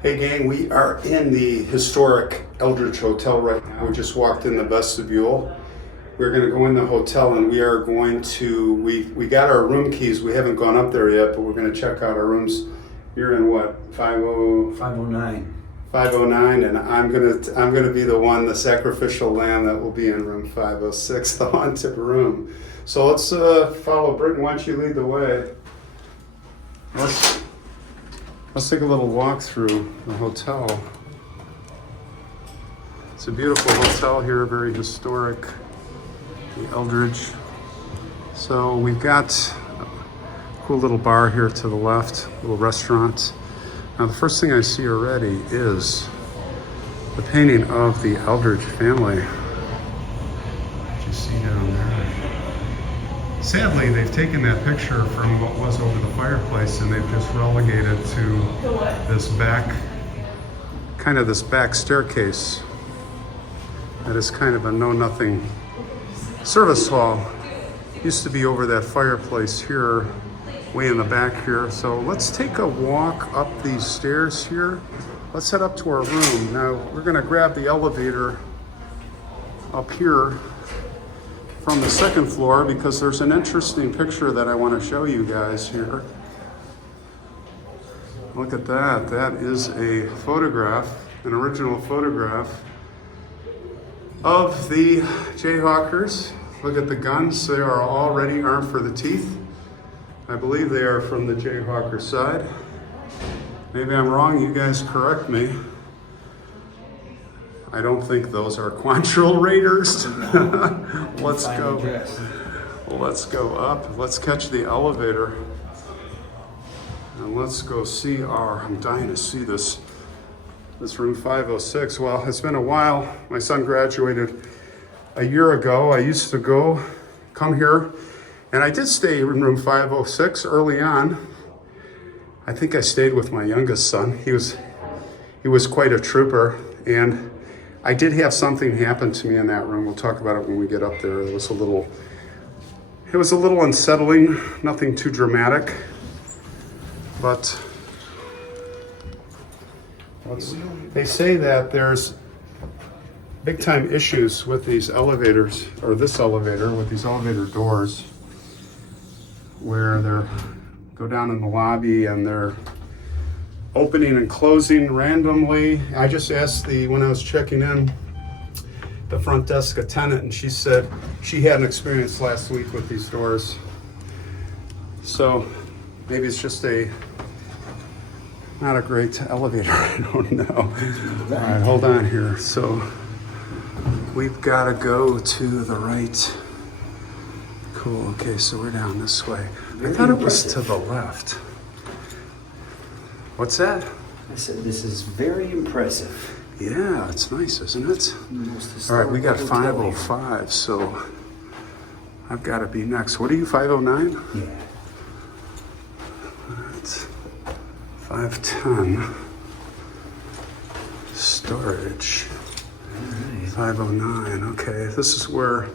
Hey gang, we are in the historic Eldridge Hotel right now. We just walked in the vestibule. We're going to go in the hotel and we are going to, we got our room keys. We haven't gone up there yet, but we're going to check out our rooms. You're in what, 509. 509, and I'm gonna be the one, the sacrificial lamb that will be in room 506, the haunted room. So let's follow Britton. Why don't you lead the way? Let's take a little walk through the hotel. It's a beautiful hotel here, very historic, the Eldridge. So we've got a cool little bar here to the left, a little restaurant. Now the first thing I see already is the painting of the Eldridge family. What you see down there? Sadly, they've taken that picture from what was over the fireplace and they've just relegated to this back staircase that is kind of a know-nothing service hall. Used to be over that fireplace here, way in the back here. So let's take a walk up these stairs here. Let's head up to our room. Now we're gonna grab the elevator up here from the second floor because there's an interesting picture that I want to show you guys here. Look at that. That is a photograph, an original photograph of the Jayhawkers. Look at the guns. They are already armed for the teeth. I believe they are from the Jayhawker side. Maybe I'm wrong. You guys correct me. I don't think those are Quantrill Raiders. Let's go. Let's go up. Let's catch the elevator. And let's go see I'm dying to see this room 506. Well, it's been a while. My son graduated a year ago. I used to come here, and I did stay in room 506 early on. I think I stayed with my youngest son. He was quite a trooper, and I did have something happen to me in that room. We'll talk about it when we get up there. It was a little unsettling, nothing too dramatic, but they say that there's big time issues with these elevators, or this elevator, with these elevator doors, where they're go down in the lobby and they're opening and closing randomly. I just asked when I was checking in, the front desk attendant, and she said she had an experience last week with these doors. So maybe it's just not a great elevator, I don't know. All right, hold on here. So we've got to go to the right. Cool, okay, so we're down this way. I thought it was to the left. What's that? I said, this is very impressive. Yeah, it's nice, isn't it? All right, we got 505, so I've got to be next. What are you, 509? Yeah. That's 510. Storage. Right. 509. Okay, this is where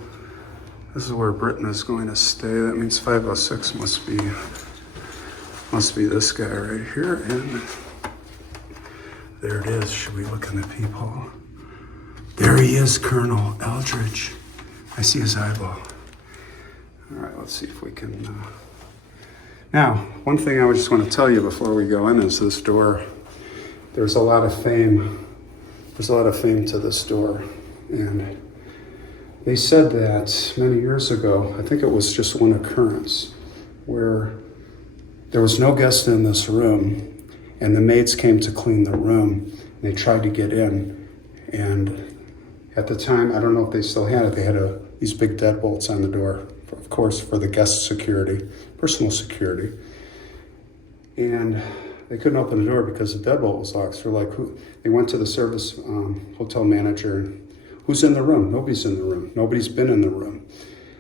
Britton is going to stay. That means 506 must be this guy right here, and there it is. Should we look in the peephole? There he is, Colonel Eldridge. I see his eyeball. All right, let's see if we can. Now, one thing I just want to tell you before we go in is this door. There's a lot of fame. There's a lot of fame to this door, and they said that many years ago. I think it was just one occurrence where there was no guest in this room, and the maids came to clean the room, and they tried to get in, and at the time, I don't know if they still had it, they had these big deadbolts on the door, of course, for the guest security, personal security, and they couldn't open the door because the deadbolt was locked. So they went to the service hotel manager, who's in the room? Nobody's in the room. Nobody's been in the room.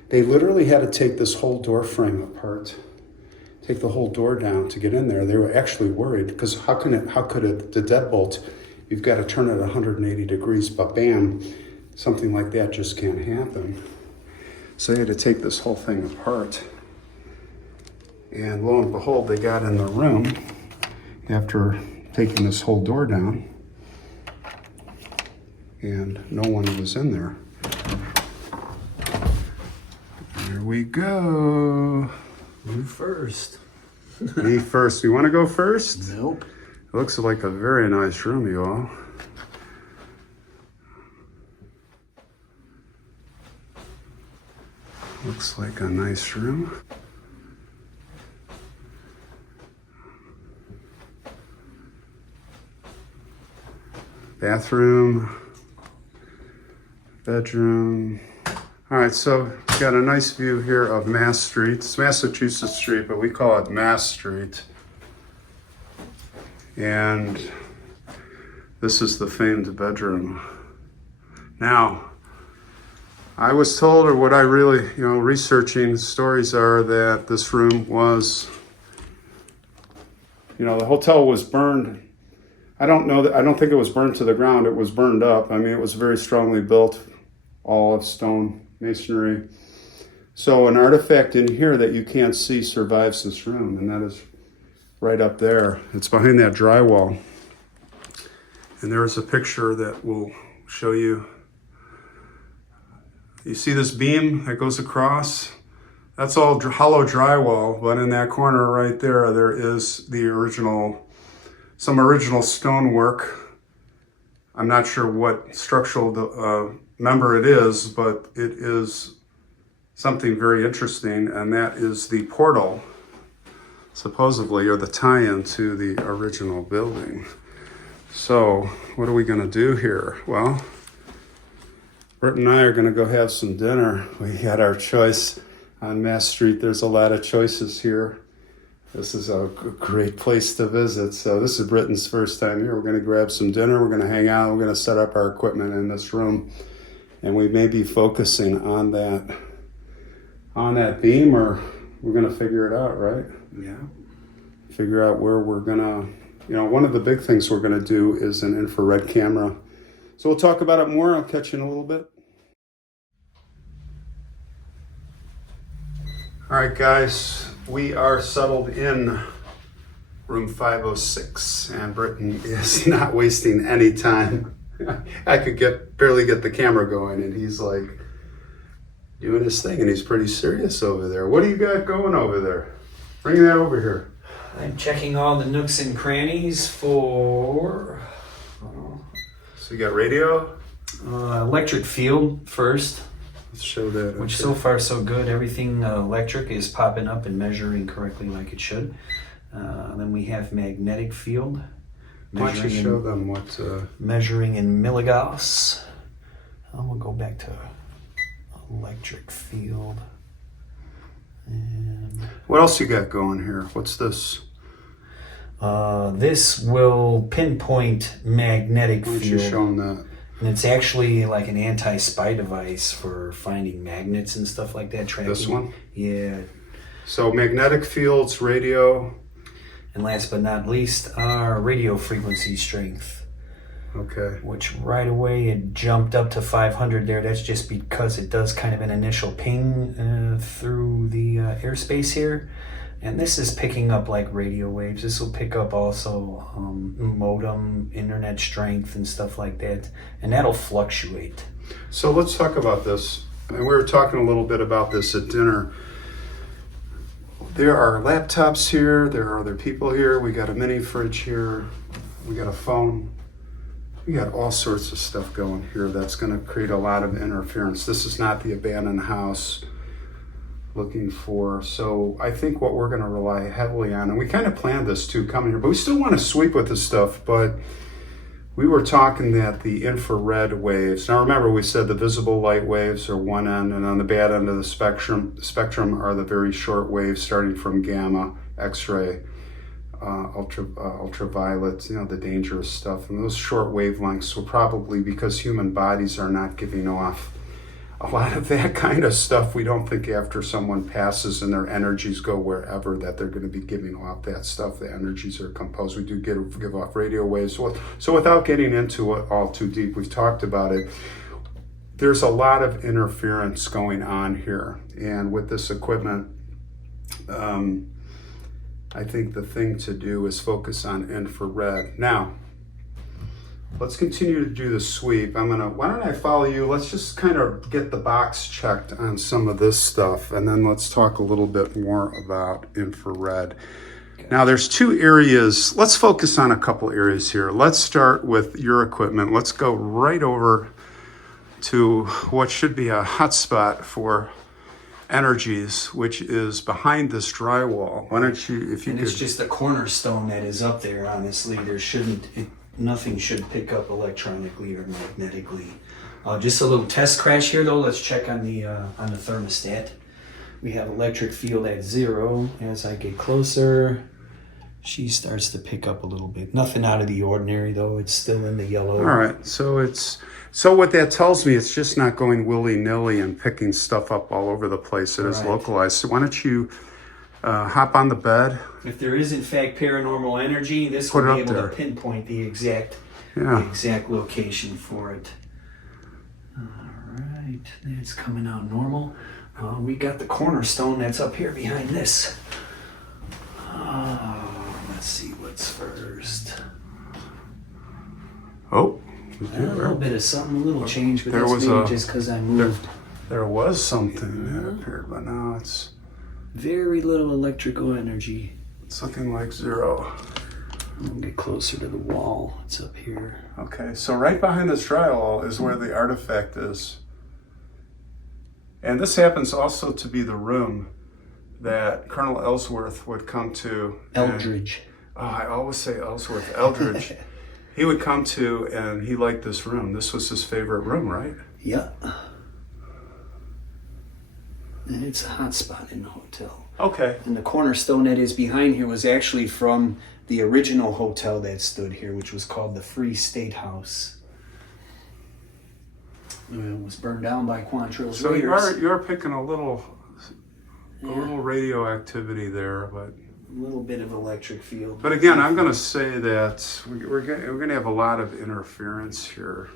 They literally had to take this whole door frame apart, take the whole door down to get in there. They were actually worried because how could the deadbolt, you've got to turn it 180 degrees, but bam, something like that just can't happen. So they had to take this whole thing apart. And lo and behold, they got in the room after taking this whole door down, and no one was in there. There we go. You first. Me first. You want to go first? Nope. It looks like a very nice room, you all. Looks like a nice room. Bathroom, bedroom. All right, so we've got a nice view here of Mass Street. It's Massachusetts Street, but we call it Mass Street. And this is the famed bedroom. Now, I was told, or what I really, researching stories are that this room was, the hotel was burned. I don't think it was burned to the ground. It was burned up. I mean, it was very strongly built, all of stone masonry. So an artifact in here that you can't see survives this room, and that is right up there. It's behind that drywall. And there's a picture that will show you. You see this beam that goes across? That's all hollow drywall, but in that corner right there, there is some original stonework. I'm not sure what structural member it is, but it is something very interesting, and that is the portal, supposedly, or the tie-in to the original building. So, what are we going to do here? Well, Britt and I are going to go have some dinner. We had our choice on Mass Street. There's a lot of choices here. This is a great place to visit. So this is Britton's first time here. We're going to grab some dinner. We're going to hang out. We're going to set up our equipment in this room. And we may be focusing on that beam, or we're going to figure it out, right? Yeah. Figure out where we're going to, one of the big things we're going to do is an infrared camera. So we'll talk about it more. I'll catch you in a little bit. All right, guys, we are settled in room 506, and Britton is not wasting any time. I could barely get the camera going, and he's like doing his thing, and he's pretty serious over there. What do you got going over there? Bring that over here. I'm checking all the nooks and crannies for... So you got radio? Electric field first. Let's show that. Which so far so good. Everything electric is popping up and measuring correctly like it should. Then we have magnetic field. Why don't you show them what... Measuring in milligauss. We'll go back to electric field. And what else you got going here? What's this? This will pinpoint magnetic Why don't field. you show them that? And it's actually like an anti-spy device for finding magnets and stuff like that. Tracking. This one? Yeah. So magnetic fields, radio. And last but not least, our radio frequency strength. Okay. Which right away it jumped up to 500 there. That's just because it does kind of an initial ping through the airspace here. And this is picking up like radio waves. This will pick up also modem, internet strength and stuff like that. And that'll fluctuate. So let's talk about this. And we were talking a little bit about this at dinner. There are laptops here. There are other people here. We got a mini fridge here. We got a phone. We got all sorts of stuff going here that's going to create a lot of interference. This is not the abandoned house looking for. So I think what we're going to rely heavily on, and we kind of planned this too coming here, but we still want to sweep with this stuff. But we were talking that the infrared waves, now remember we said the visible light waves are one end, and on the bad end of the spectrum are the very short waves starting from gamma, X-ray, ultraviolet, the dangerous stuff. And those short wavelengths will probably, because human bodies are not giving off a lot of that kind of stuff, we don't think after someone passes and their energies go wherever that they're going to be giving off that stuff. The energies are composed. We do give off radio waves. So without getting into it all too deep, we've talked about it. There's a lot of interference going on here. And with this equipment, I think the thing to do is focus on infrared. Now, let's continue to do the sweep. Why don't I follow you? Let's just kind of get the box checked on some of this stuff, and then let's talk a little bit more about infrared. Now, there's two areas. Let's focus on a couple areas here. Let's start with your equipment. Let's go right over to what should be a hotspot for energies, which is behind this drywall. Why don't you, if you And could... it's just a cornerstone that is up there, honestly. Nothing should pick up electronically or magnetically. Just a little test crash here, though. Let's check on the thermostat. We have electric field at 0. As I get closer, she starts to pick up a little bit. Nothing out of the ordinary, though. It's still in the yellow. All right, so what that tells me, it's just not going willy-nilly and picking stuff up all over the place. It is localized. So why don't you hop on the bed? If there is, in fact, paranormal energy, this will be able to pinpoint the exact location for it. All right, it's coming out normal. We got the cornerstone that's up here behind this. Let's see what's first. Oh. A little bit of something, a little change, but that's maybe just because I moved. There was something that appeared, but now it's... Very little electrical energy. It's looking like 0. I'm going to get closer to the wall. It's up here. Okay, so right behind this drywall is where the artifact is. And this happens also to be the room that Colonel Ellsworth would come to. Eldridge. I always say Ellsworth. Eldridge. He would come to, and he liked this room. This was his favorite room, right? Yeah. And it's a hot spot in the hotel. Okay. And the cornerstone that is behind here was actually from the original hotel that stood here, which was called the Free State House. It was burned down by Quantrill's So raiders. you are picking a little radioactivity there, but a little bit of electric field. But again, I'm going to say that we're going to have a lot of interference here.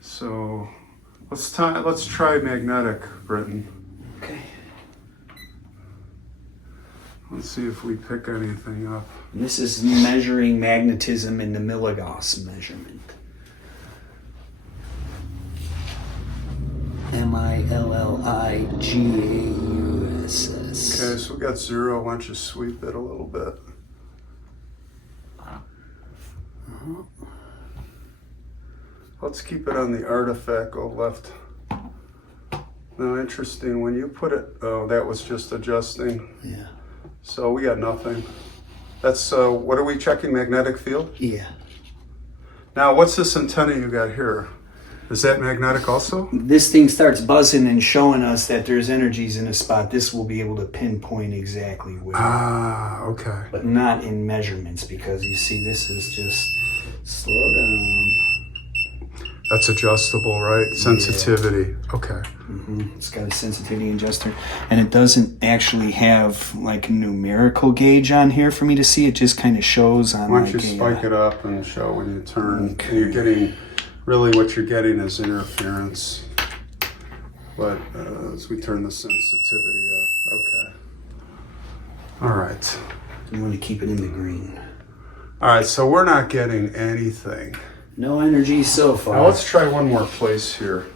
So let's try magnetic, Britton. Okay. Let's see if we pick anything up. And this is measuring magnetism in the milligauss measurement. Milligausss. Okay, so we got 0. Why don't you sweep it a little bit? Let's keep it on the artifact. Go left. Now, interesting. When you put it, that was just adjusting. Yeah. So we got nothing. That's what are we checking? Magnetic field? Yeah. Now, what's this antenna you got here? Is that magnetic also? This thing starts buzzing and showing us that there's energies in a spot. This will be able to pinpoint exactly where. Ah, okay. But not in measurements, because you see, this is just slow down. That's adjustable, right? Sensitivity. Yeah. Okay. It's got a sensitivity adjuster, and it doesn't actually have like a numerical gauge on here for me to see. It just kind of shows on. Why don't you spike it up and show when you turn? Okay. And you're getting, really what you're getting is interference. But as we turn the sensitivity up, okay. All right. You want to keep it in the green. All right, so we're not getting anything. No energy so far. Now let's try one more place here.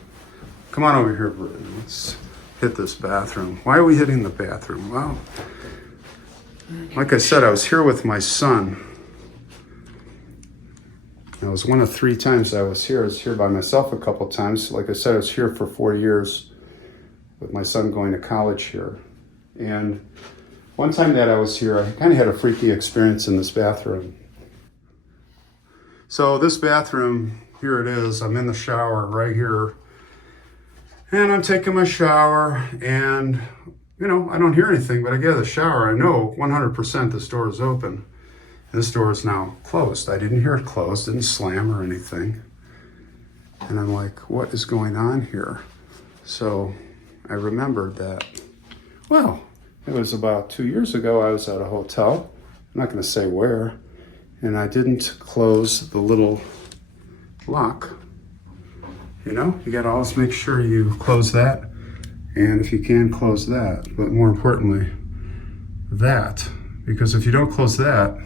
Come on over here, Britton. Let's hit this bathroom. Why are we hitting the bathroom? Well, like I said, I was here with my son. It was one of 3 times I was here. I was here by myself a couple times. Like I said, I was here for 4 years with my son going to college here. And one time that I was here, I kind of had a freaky experience in this bathroom. So this bathroom, here it is. I'm in the shower right here. And I'm taking my shower and, I don't hear anything, but I get out of the shower. I know 100% this door is open. And this door is now closed. I didn't hear it close, didn't slam or anything. And I'm like, what is going on here? So I remembered that, well, it was about 2 years ago. I was at a hotel. I'm not going to say where. And I didn't close the little lock. You got to always make sure you close that. And if you can, close that. But more importantly, that Because if you don't close that,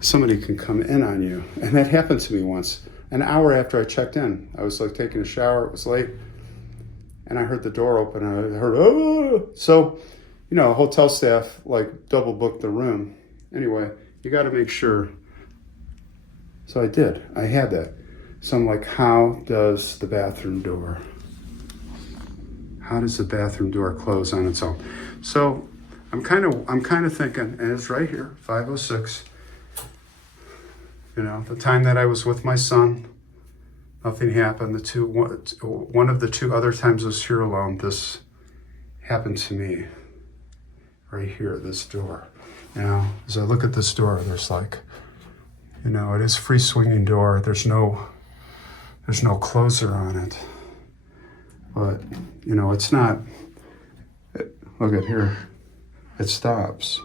somebody can come in on you. And that happened to me once. An hour after I checked in, I was like taking a shower, it was late, and I heard the door open, and I heard, oh! So, you know, hotel staff like double booked the room. Anyway, you got to make sure. So I did. I had that. So I'm like, how does the bathroom door close on its own? So I'm kind of thinking, and it's right here, 506. You know, the time that I was with my son, nothing happened. One of the two other times I was here alone, this happened to me. Right here, this door. You know, as I look at this door, there's like, you know, it is free swinging door. There's no closer on it. But, you know, it's not, look at here, it stops.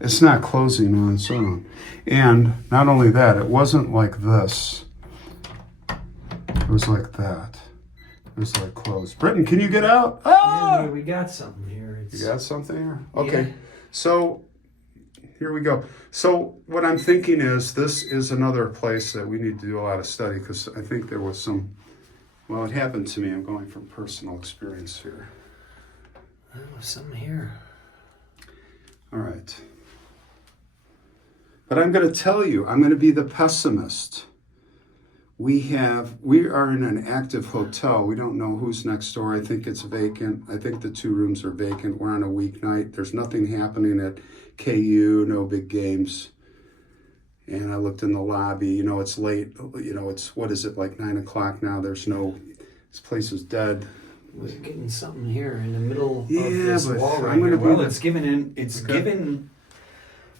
It's not closing on its own. And not only that, it wasn't like this. It was like that. It was like closed. Britton, can you get out? Ah! Yeah, we got something here. You got something here? Okay. Yeah. So here we go. So what I'm thinking is this is another place that we need to do a lot of study, because I think there was some, well, it happened to me. I'm going from personal experience here. Oh, something here. All right. But I'm going to tell you, I'm going to be the pessimist. We are in an active hotel. We don't know who's next door. I think it's vacant. I think the 2 rooms are vacant. We're on a weeknight. There's nothing happening at KU, no big games. And I looked in the lobby, you know, it's late. You know, it's, what is it, like 9 o'clock now? This place is dead. We're getting something here in the middle of Yeah, this but wall right I'm here. gonna be Well, the- it's given,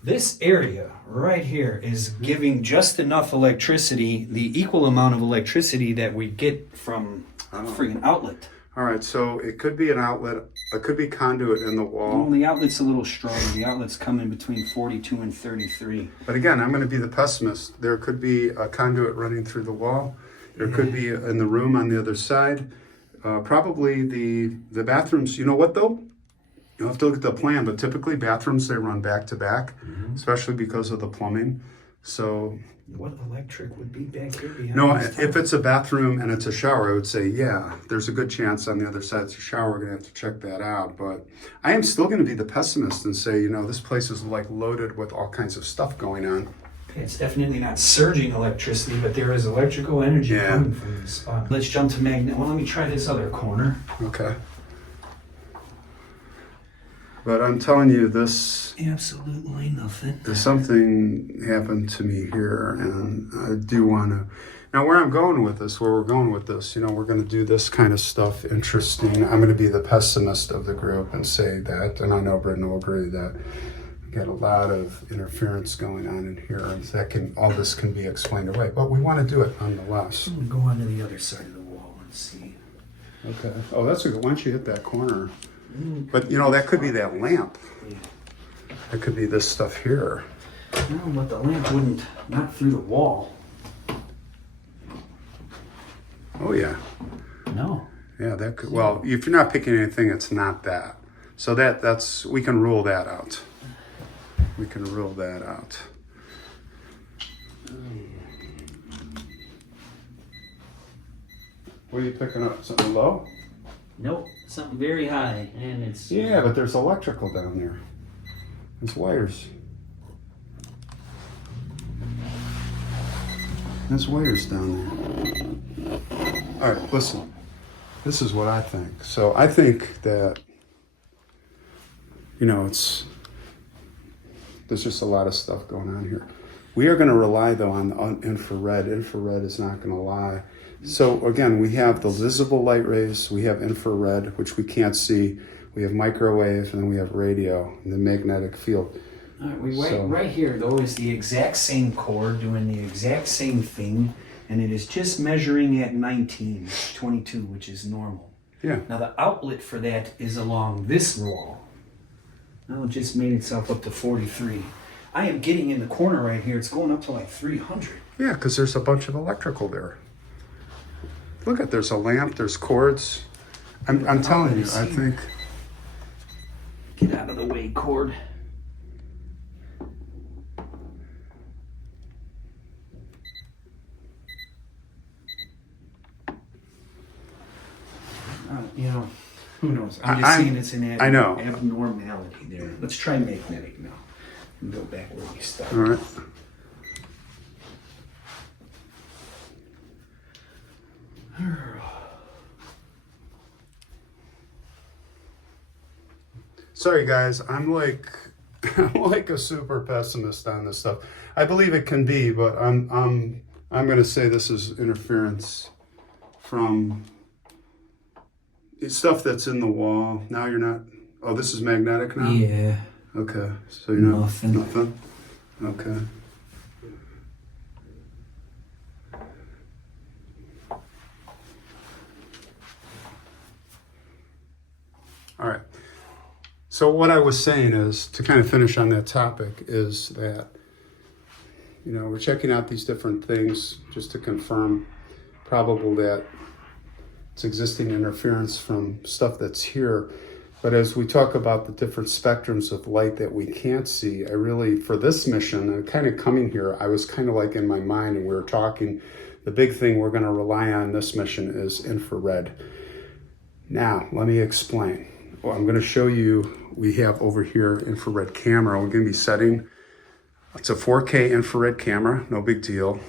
this area right here is giving just enough electricity, the equal amount of electricity that we get from a freaking outlet. All right, so it could be an outlet. It could be conduit in the wall. Well, the outlet's a little stronger. The outlet's coming between 42 and 33. But again, I'm going to be the pessimist. There could be a conduit running through the wall. There could be in the room on the other side. Probably the bathrooms. You know what, though? You'll have to look at the plan, but typically bathrooms, they run back to back, especially because of the plumbing. So what electric would be back here behind no, this if it's a bathroom and it's a shower, I would say, yeah, there's a good chance on the other side it's a shower. We're going to have to check that out. But I am still going to be the pessimist and say, you know, this place is like loaded with all kinds of stuff going on. It's definitely not surging electricity, but there is electrical energy Yeah. coming from this spot. Let's jump to magnet. Well, let me try this other corner. Okay. But I'm telling you, this Absolutely nothing. something happened to me here, and I do want to. Now, where we're going with this, you know, we're going to do this kind of stuff interesting. I'm going to be the pessimist of the group and say that, and I know Britton will agree that we got a lot of interference going on in here, and all this can be explained away. But we want to do it nonetheless. I'm going to go on to the other side of the wall and see. Okay. Oh, that's a good. Why don't you hit that corner? But, you know, that could be that lamp. Yeah. That could be this stuff here. No, but the lamp wouldn't, not through the wall. Oh, yeah. No. Yeah, that could. Well, if you're not picking anything, it's not that. So that's we can rule that out. We can rule that out. What are you picking up? Something low? Nope, something very high, and it's... Yeah, but there's electrical down there. There's wires. There's wires down there. All right, listen. This is what I think. So I think that, you know, there's just a lot of stuff going on here. We are going to rely, though, on infrared. Infrared is not going to lie. So again, we have the visible light rays, we have infrared, which we can't see, we have microwave, and then we have radio, and the magnetic field. All right, right here, though, is the exact same cord doing the exact same thing, and it is just measuring at 19, 22, which is normal. Yeah. Now the outlet for that is along this wall. Now it just made itself up to 43. I am getting in the corner right here, it's going up to like 300. Yeah, because there's a bunch of electrical there. Look there's a lamp, there's cords. I'm telling you, I think. Get out of the way, cord. You know, who knows? I'm just saying it's an I know. abnormality there. Let's try magnetic now and go back where we started. All right. Sorry guys, I'm like a super pessimist on this stuff. I believe it can be, but I'm going to say this is interference from stuff that's in the wall. Now you're not. Oh, this is magnetic now? Yeah. Okay. So you're not. Nothing. Okay. All right. So what I was saying is, to kind of finish on that topic, is that, you know, we're checking out these different things just to confirm probable that it's existing interference from stuff that's here. But as we talk about the different spectrums of light that we can't see, I really, for this mission, and kind of coming here, I was kind of like in my mind, and we were talking, the big thing we're going to rely on this mission is infrared. Now, let me explain. Well, I'm going to show you, we have over here infrared camera. We're going to be setting, it's a 4K infrared camera, no big deal.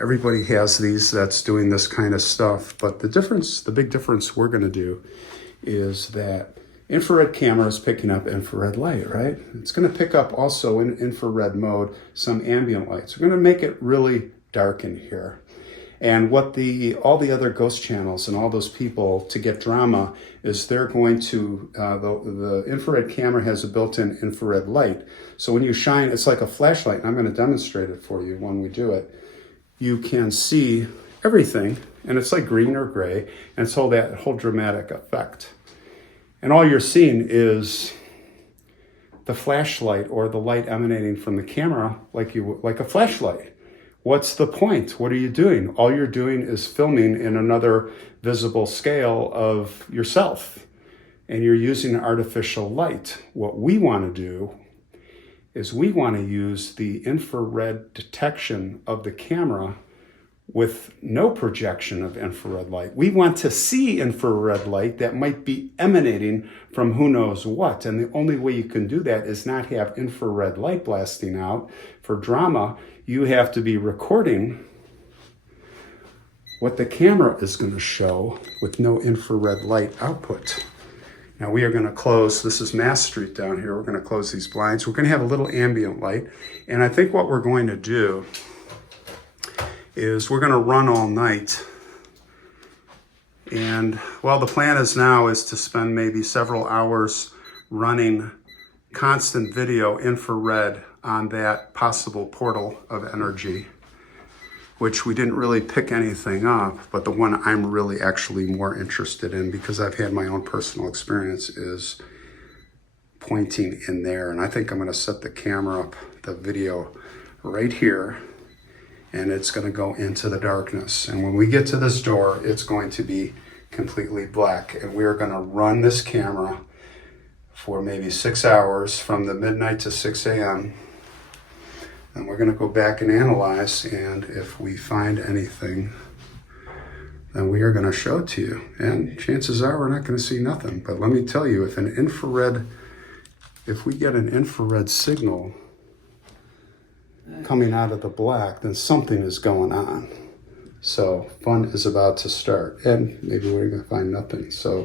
Everybody has these that's doing this kind of stuff, but the big difference we're going to do is that infrared camera is picking up infrared light, right? It's going to pick up also in infrared mode some ambient lights. We're going to make it really dark in here. And what all the other ghost channels and all those people, to get drama, is they're going to, the infrared camera has a built-in infrared light. So when you shine, it's like a flashlight, and I'm going to demonstrate it for you when we do it. You can see everything, and it's like green or gray, and it's that whole dramatic effect. And all you're seeing is the flashlight or the light emanating from the camera like a flashlight. What's the point? What are you doing? All you're doing is filming in another visible scale of yourself, and you're using artificial light. What we want to do is we want to use the infrared detection of the camera with no projection of infrared light. We want to see infrared light that might be emanating from who knows what. And the only way you can do that is not have infrared light blasting out. For drama, you have to be recording what the camera is going to show with no infrared light output. Now we are going to close, this is Mass Street down here, we're going to close these blinds. We're going to have a little ambient light. And I think what we're going to do is we're going to run all night. And well, the plan is now is to spend maybe several hours running constant video infrared on that possible portal of energy, which we didn't really pick anything up, but the one I'm really actually more interested in, because I've had my own personal experience, is pointing in there. And I think I'm going to set the camera up, the video right here, and it's going to go into the darkness. And when we get to this door, it's going to be completely black. And we are going to run this camera for maybe 6 hours from the midnight to 6 a.m. And we're going to go back and analyze. And if we find anything, then we are going to show it to you. And chances are we're not going to see nothing. But let me tell you, if we get an infrared signal coming out of the black, then something is going on. So fun is about to start, and maybe we're going to find nothing. So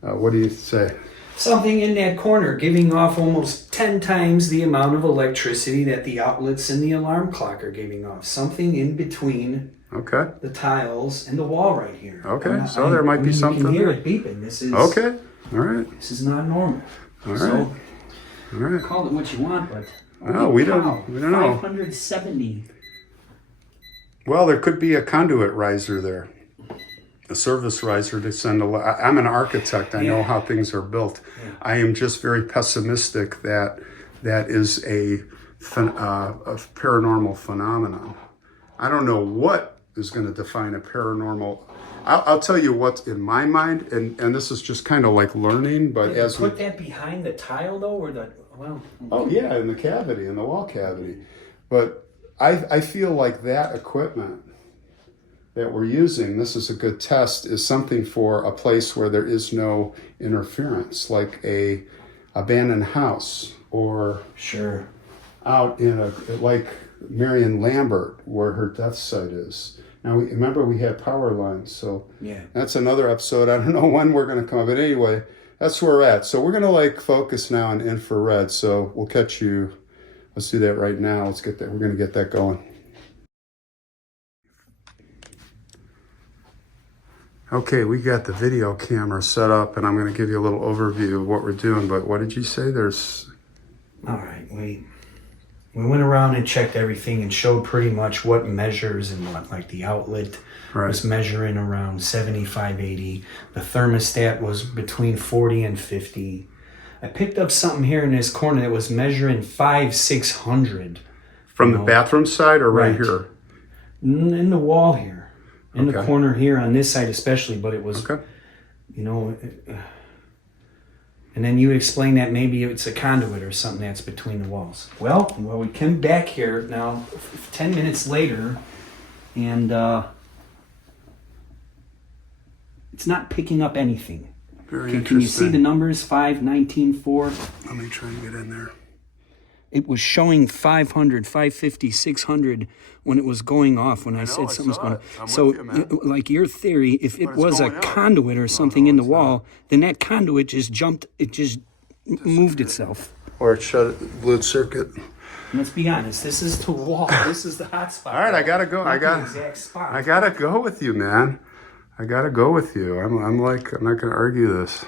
what do you say? Something in that corner giving off almost 10 times the amount of electricity that the outlets in the alarm clock are giving off. Something in between the tiles and the wall right here. Okay, so there might be something. You can hear there. it beeping. This is okay. All right. This is not normal. All right. So, all right. Call it what you want, but no, we don't know. 570. Well, there could be a conduit riser there, a service riser to send I'm an architect. I know how things are built. Yeah. I am just very pessimistic that is a paranormal phenomenon. I don't know what is going to define a paranormal I'll tell you what's in my mind, and this is just kind of like learning, but Did you put that behind the tile though, or the, well? Oh yeah, in the cavity, in the wall cavity. But I feel like that equipment that we're using, this is a good test, is something for a place where there is no interference, like a abandoned house, or Sure. out in like Marion Lambert, where her death site is. Now, remember we had power lines, so Yeah. that's another episode. I don't know when we're going to come up, but anyway, that's where we're at. So we're going to like focus now on infrared, so we'll catch you. Let's do that right now. Let's get that. We're going to get that going. Okay, we got the video camera set up, and I'm going to give you a little overview of what we're doing. But what did you say? There's... All right, we went around and checked everything and showed pretty much what measures and what, like the outlet was measuring around 75, 80. The thermostat was between 40 and 50. I picked up something here in this corner that was measuring 600. From the bathroom side or right here? In the wall here. In the corner here on this side especially, but it was, you know, and then you explain that maybe it's a conduit or something that's between the walls. Well, we came back here now 10 minutes later, and it's not picking up anything. Very interesting. Can you see the numbers? 5, 19, 4? Let me try and get in there. It was showing 500, 550, 600 when it was going off, when I said something was going on. So, like your theory, if it was a conduit or something in the wall, then that conduit just jumped, it just moved itself. Or it shut blew its circuit. Let's be honest, this is the wall. This is the hot spot. All right, I got to go. I got to go with you, man. I got to go with you. I'm not going to argue this.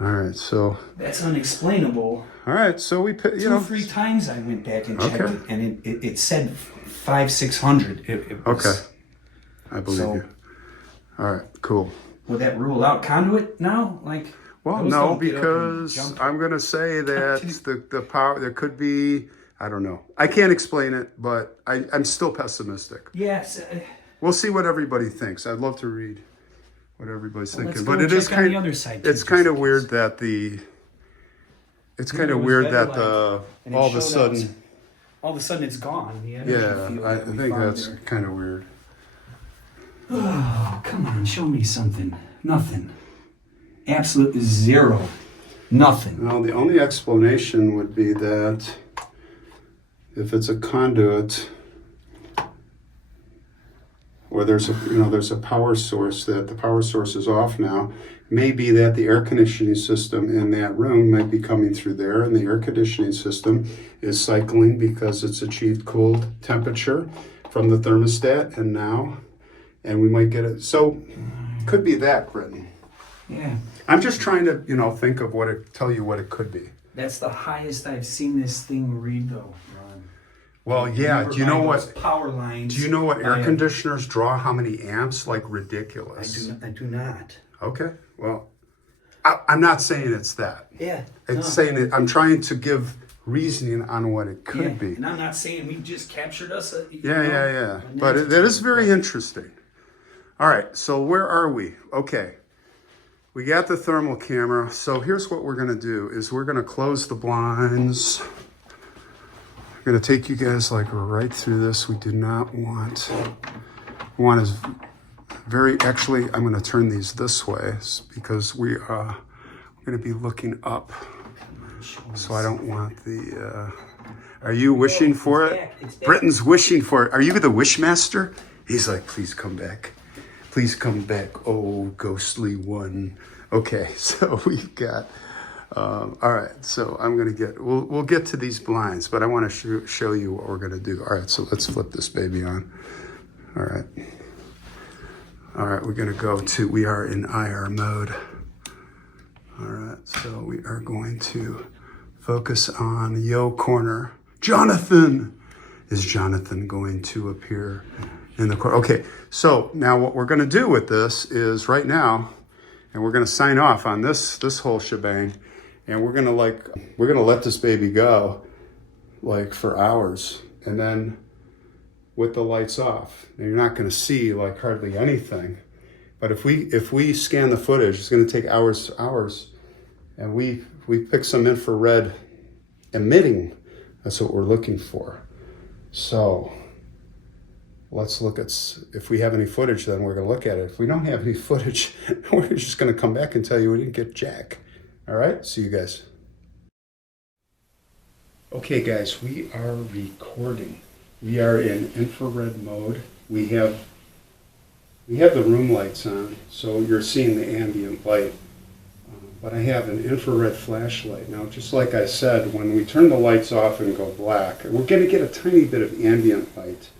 All right, so that's unexplainable. All right, so we, you 2 or 3 times I went back and checked it, and it said 500, 600. It was, okay, I believe you. All right, cool. Would that rule out conduit now? Like, well, no, because I'm going to say that the power there could be. I don't know. I can't explain it, but I'm still pessimistic. Yes. We'll see what everybody thinks. I'd love to read what everybody's thinking, but it is kind of it's kind of weird that all of a sudden it's gone. I think that's kind of weird. Oh, come on, show me something. Nothing. Absolutely zero. Nothing. Well, the only explanation would be that if it's a conduit, or there's a power source, that the power source is off now, maybe that the air conditioning system in that room might be coming through there, and the air conditioning system is cycling because it's achieved cold temperature from the thermostat, and we might get it. So could be that, Britton. Yeah. I'm just trying to, think of tell you what it could be. That's the highest I've seen this thing read, though. Well, yeah. Do you know what power lines? Do you know what air conditioners draw? How many amps? Like ridiculous. I do not. Okay. Well, I'm not saying it's that. Yeah. Saying it. I'm trying to give reasoning on what it could be. And I'm not saying we just captured us. Yeah. But that is very interesting. All right. So where are we? Okay. We got the thermal camera. So here's what we're going to do is we're going to close the blinds. I'm going to take you guys right through this. We do not want is actually, I'm going to turn these this way because we're going to be looking up. So I don't want are you wishing for it? Britton's wishing for it. Are you the wish master? He's like, please come back. Please come back. Oh, ghostly one. Okay, so we've got... all right, so I'm going to we'll get to these blinds, but I want to show you what we're going to do. All right, so let's flip this baby on. All right, we're going to we are in IR mode. All right, so we are going to focus on Yo corner. Jonathan! Is Jonathan going to appear in the corner? Okay, so now what we're going to do with this is right now, and we're going to sign off on this whole shebang. And we're gonna let this baby go for hours, and then with the lights off. Now, you're not going to see like hardly anything, but if we scan the footage, it's going to take hours, and we pick some infrared emitting. That's what we're looking for. So let's look at, if we have any footage, then we're going to look at it. If we don't have any footage, we're just going to come back and tell you we didn't get jack. All right, see you guys. Okay guys, we are recording. We are in infrared mode. We have the room lights on, so you're seeing the ambient light. But I have an infrared flashlight. Now, just like I said, when we turn the lights off and go black, we're going to get a tiny bit of ambient light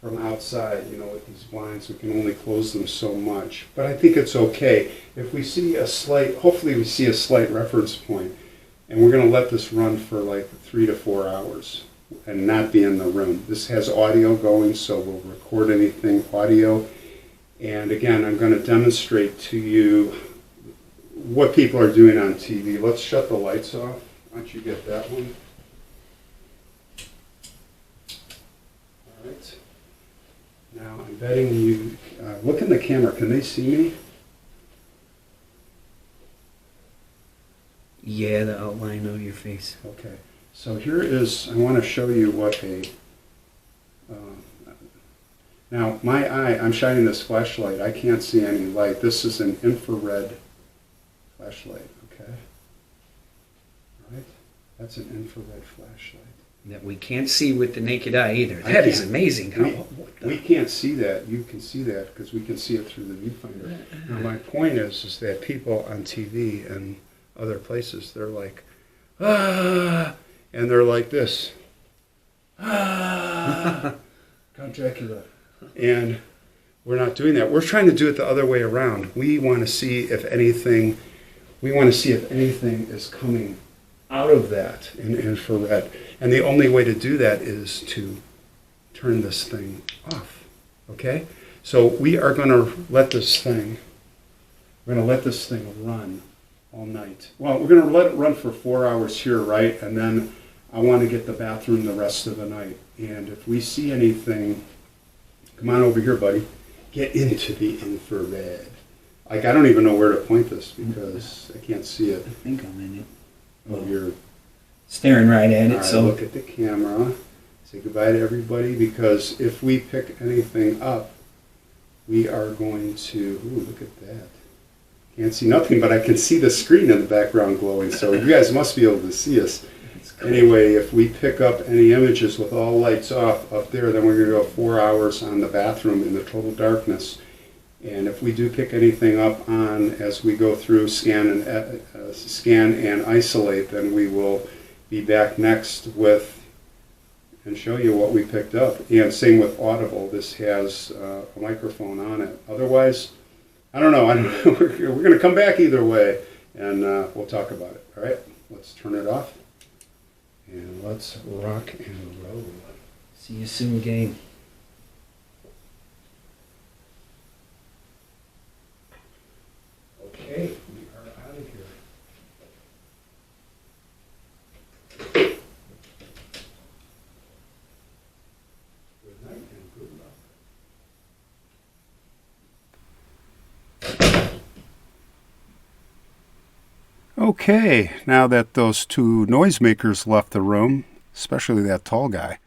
from outside. You know, with these blinds, we can only close them so much. But I think it's okay. If we see a slight, hopefully we see a slight reference point, and we're going to let this run for like 3 to 4 hours and not be in the room. This has audio going, so we'll record anything audio. And again, I'm going to demonstrate to you what people are doing on TV. Let's shut the lights off. Why don't you get that one? All right. Now I'm betting you, look in the camera. Can they see me? Yeah, the outline of your face. Okay. So here is, I want to show you what now my eye, I'm shining this flashlight. I can't see any light. This is an infrared flashlight, okay? All right. That's an infrared flashlight. That we can't see with the naked eye either. That is amazing. We can't see that. You can see that because we can see it through the viewfinder. Now my point is that people on TV and other places, they're like, ah, and they're like this, ah, Count Dracula. And we're not doing that. We're trying to do it the other way around. We want to see if anything, is coming out of that in infrared. And the only way to do that is to turn this thing off, okay? So we are going to let this thing run all night. Well, we're going to let it run for 4 hours here, right? And then I want to get the bathroom the rest of the night. And if we see anything, come on over here, buddy. Get into the infrared. Like, I don't even know where to point this because I can't see it. I think I'm in it. Oh, you're staring right at it. right, So look at the camera. Say goodbye to everybody, because if we pick anything up, we are going to, ooh, look at that. Can't see nothing, but I can see the screen in the background glowing, so you guys must be able to see us. Cool. Anyway, if we pick up any images with all lights off up there, then we're going to go 4 hours on the bathroom in the total darkness. And if we do pick anything up on as we go through scan and isolate, then we will be back next with and show you what we picked up. And same with Audible. This has a microphone on it. Otherwise, I don't know. We're going to come back either way, and we'll talk about it. All right, let's turn it off, and let's rock and roll. see you soon, gang. Okay, we are out of here. Good night and good luck. Okay, now that those two noisemakers left the room, especially that tall guy,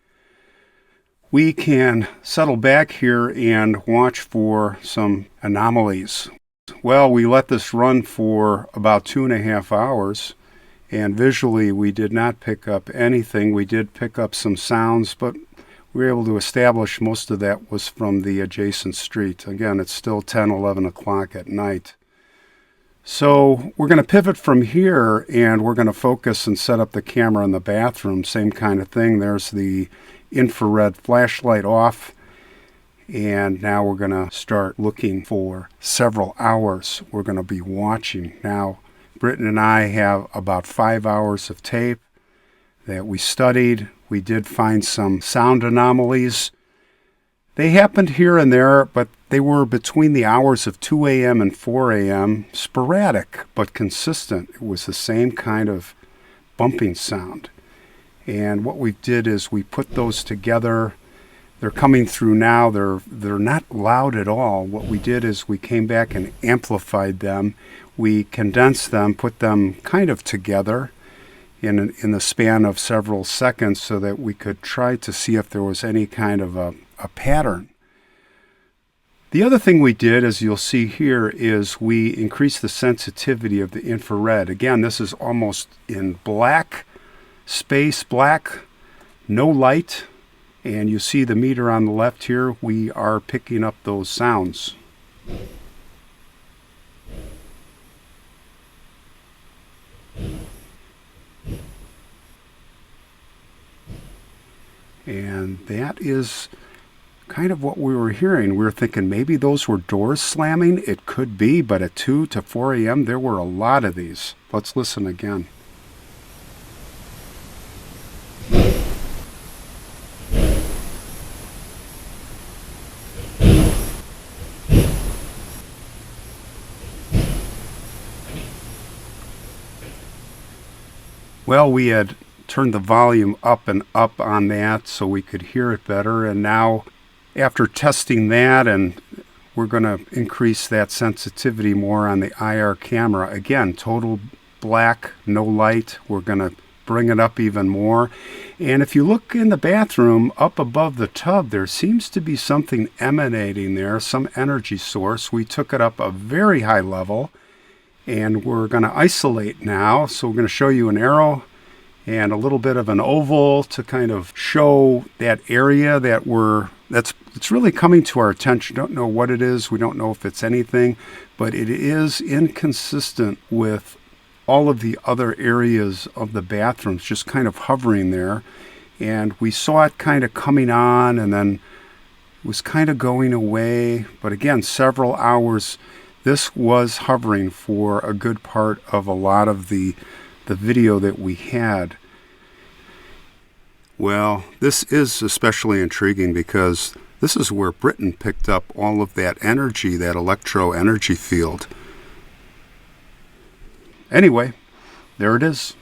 we can settle back here and watch for some anomalies. Well, we let this run for about 2.5 hours, and visually we did not pick up anything. We did pick up some sounds, but we were able to establish most of that was from the adjacent street. Again, it's still 10, 11 o'clock at night. So we're going to pivot from here, and we're going to focus and set up the camera in the bathroom. Same kind of thing. There's the infrared flashlight off. And now we're going to start looking for several hours. We're going to be watching. Now, Britton and I have about 5 hours of tape that we studied. We did find some sound anomalies. They happened here and there, but they were between the hours of 2 a.m. and 4 a.m., sporadic but consistent. It was the same kind of bumping sound. And what we did is we put those together. they're coming through now. They're not loud at all. What we did is we came back and amplified them. We condensed them, put them kind of together in the span of several seconds so that we could try to see if there was any kind of a pattern. The other thing we did, as you'll see here, is we increased the sensitivity of the infrared. Again, this is almost in black space, black, no light. And you see the meter on the left here. We are picking up those sounds. And that is kind of what we were hearing. We were thinking maybe those were doors slamming. It could be, but at 2 to 4 a.m. there were a lot of these. Let's listen again. Well, we had turned the volume up and up on that so we could hear it better, and now after testing that, and we're going to increase that sensitivity more on the IR camera. Again, total black, no light. We're going to bring it up even more. And if you look in the bathroom up above the tub, there seems to be something emanating there, some energy source. We took it up a very high level, and we're going to isolate now. So we're going to show you an arrow and a little bit of an oval to kind of show that area it's really coming to our attention. Don't know what it is. We don't know if it's anything, but it is inconsistent with all of the other areas of the bathrooms, just kind of hovering there. And we saw it kind of coming on, and then it was kind of going away. But again, several hours. This was hovering for a good part of a lot of the video that we had. Well, this is especially intriguing because this is where Britain picked up all of that energy, that electro energy field. Anyway, there it is.